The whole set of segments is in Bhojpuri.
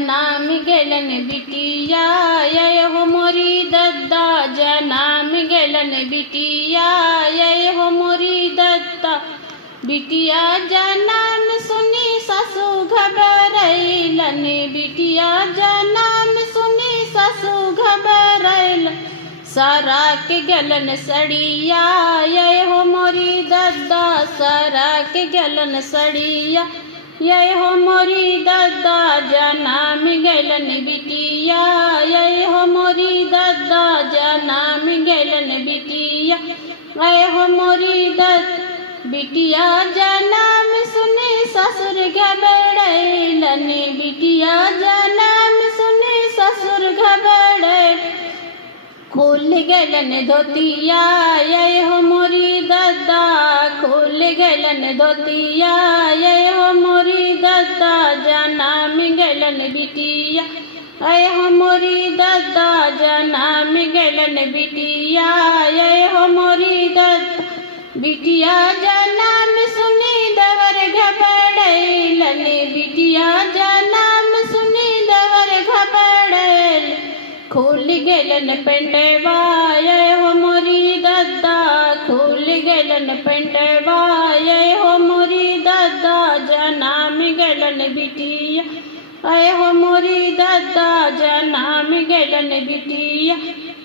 नाम गेलन बिटिया ये हो मोरी दद्दा जनाम गेलन बिटिया ये हो मोरी दद्दा बिटिया जनाम सुनी ससु घबरैलन बिटिया जनाम सुनी ससु घबरैलन सारा के गलन सड़िया ये हो मोरी दद्दा सारा के गलन सड़िया ये हो मोरी दद्दा जनाम गेलन बिटिया ये हो मोरी दद्दा जनाम गेलन बिटिया ये हो मोरी दद्दा बिटिया जनाम सुने ससुर घबरैलन बिटिया जनाम सुने ससुर घबरैलन खोल गेलन धोतिया ये हो मोरी दद्दा खोल गेलन धोतिया ये हो मोरी दद्दा जनाम गेलन बिटिया ये हो मोरी दद्दा जनाम गेलन बिटिया ये हो मोरी दद्दा बिटिया जनाम सुनी दवर घबरैलन बिटिया जनाम सुनी दवर घबरैलन खोल गेलन पेंटवा ये हो मोरी दद्दा खोल गेलन पेंटवा ये हो मोरी दद्दा जनाम गेलन बिटिया ये हो मोरी दद्दा जनाम गेलन बिटिया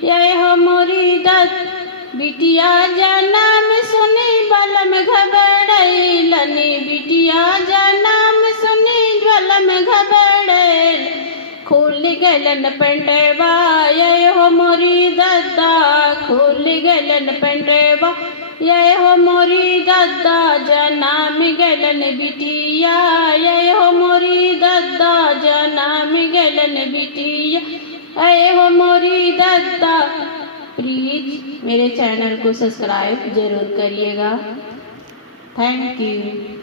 ये हो मोरी दद्दा बिटिया जनाम सुनी बलम घबरैलन बिटिया जनाम सुनी बलम घबरैलन खोल गेलन पेंटवा ये हो मोरी दद्दा खोल गेलन पेंटवा ये हो मोरी दद्दा जनाम गेलन बिटिया ये हो मोरी दद्दा जनाम गेलन बिटिया ये हो मोरी दद्दा। प्लीज मेरे चैनल को सब्सक्राइब जरूर करिएगा। Thank you.